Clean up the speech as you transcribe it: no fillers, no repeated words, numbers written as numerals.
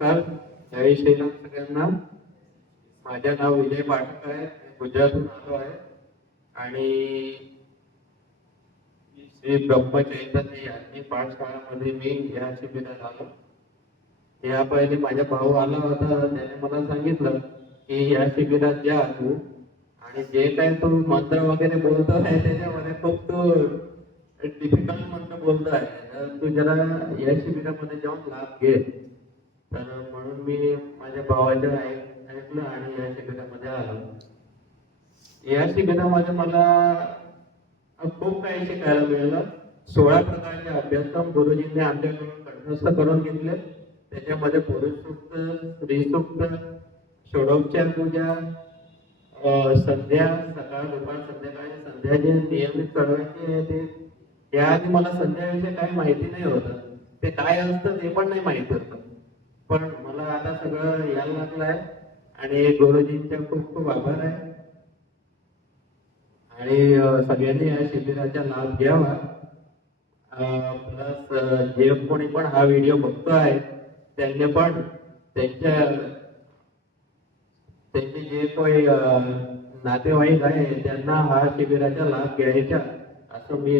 तर जय श्रीराम सगळ्यांना. माझे नाव विजय पाठक आहे. मी गुजरातहून आलो आहे आणि श्री ब्रह्मचैतन्य यांनी पाठशाळामध्ये मी या शिबिरात आलो. या पहिले माझा भाऊ आला होता, त्याने मला सांगितलं की या शिबिरात या तू, आणि जे काही तू मंत्र वगैरे बोलतो आहे त्याच्यामध्ये खूप तू डिफिकल्ट मंत्र बोलतो आहे, तर तू जरा या शिबिरामध्ये जाऊन लाभ घे. तर म्हणून मी माझ्या भावाच्या ऐकलं आणि या शिबिरामध्ये आलो. या शिबिरामध्ये मला खूप काही शिकायला मिळालं. 16 प्रकारचे अभ्यासक्रम गुरुजींनी आमच्याकडून कंठस्थ करून घेतले. त्याच्यामध्ये पुरुष सूक्त, स्त्री सूक्त, षोडोपचार पूजा, संध्या, सकाळ दुपार संध्याकाळी संध्या जे नियमित करायचे ते. याआधी मला संध्याविषयी काही माहिती नाही होतं, ते काय असतं ते पण नाही माहिती होतं. पण मला आता सगळं यायला लागलं आहे आणि गुरुजींचे खूप खूप आभार आहे. आणि सगळ्यांनी या शिबिराचा लाभ घ्यावा. प्लस जे कोणी पण हा व्हिडिओ बघतो आहे त्यांनी पण त्यांच्या त्यांचे जे काही नातेवाईक आहे त्यांना हा शिबिराचा लाभ घ्यायचा असं मी